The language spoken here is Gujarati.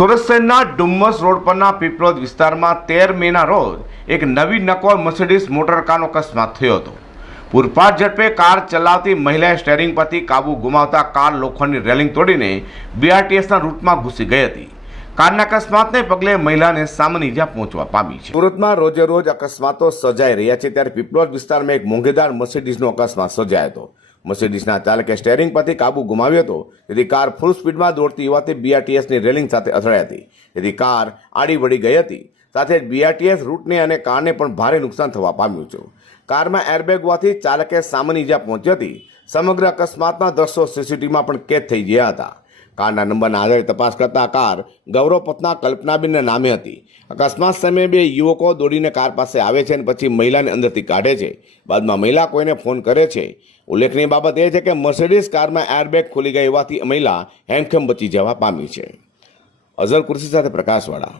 સુરત શહેરના ડુમ્મસ રોડ પરના પીપલોદ વિસ્તારમાં 13 મેના રોજ એક નવી નકોર મર્સિડીઝ મોટરકારનો અકસ્માત થયો હતો। પૂરપાટ ઝડપે કાર ચલાવતી મહિલાએ સ્ટેરિંગ પરથી કાબુ ગુમાવતા કાર લોખંડની રેલિંગ તોડીને બીઆરટીએસના રૂટમાં ઘૂસી ગઈ હતી। કારના અકસ્માતને પગલે મહિલાને સામાન્ય ઈજા પહોંચવા પામી છે। સુરતમાં રોજે રોજ અકસ્માતો સર્જાઈ રહ્યા છે, ત્યારે પીપલોદ વિસ્તારમાં એક મોંઘેદાર મર્સિડીઝનો અકસ્માત સર્જાયો હતો। મર્સિડીઝના ચાલકે સ્ટેરિંગ પરથી કાબુ ગુમાવ્યો હતો, તેથી કાર ફૂલ સ્પીડમાં દોડતી હોવાથી બીઆરટીએસની રેલિંગ સાથે અથડાઈ હતી, તેથી કાર આડી વળી ગઈ હતી। સાથે જ બીઆરટીએસ રૂટને અને કારને પણ ભારે નુકસાન થવા પામ્યું છે। કારમાં એરબેગ હોવાથી ચાલકે સામાન્ય ઈજા પહોંચી હતી। સમગ્ર અકસ્માતના દ્રશ્યો સીસીટીવીમાં પણ કેદ થઈ ગયા હતા। કારના નંબરના આધારે તપાસ કરતા કાર ગૌરવ પત્ના કલ્પનાબેનના નામે હતી। અકસ્માત સમયે બે યુવકો દોડીને કાર પાસે આવે છે અને પછી મહિલાને અંદરથી કાઢે છે। બાદમાં મહિલા કોઈને ફોન કરે છે। ઉલ્લેખનીય બાબત એ છે કે મર્સિડીઝ કારમાં એરબેગ ખુલી ગઈ હોવાથી મહિલા હેમખેમ બચી જવા પામી છે। અઝર કુર્સી સાથે પ્રકાશવાળા।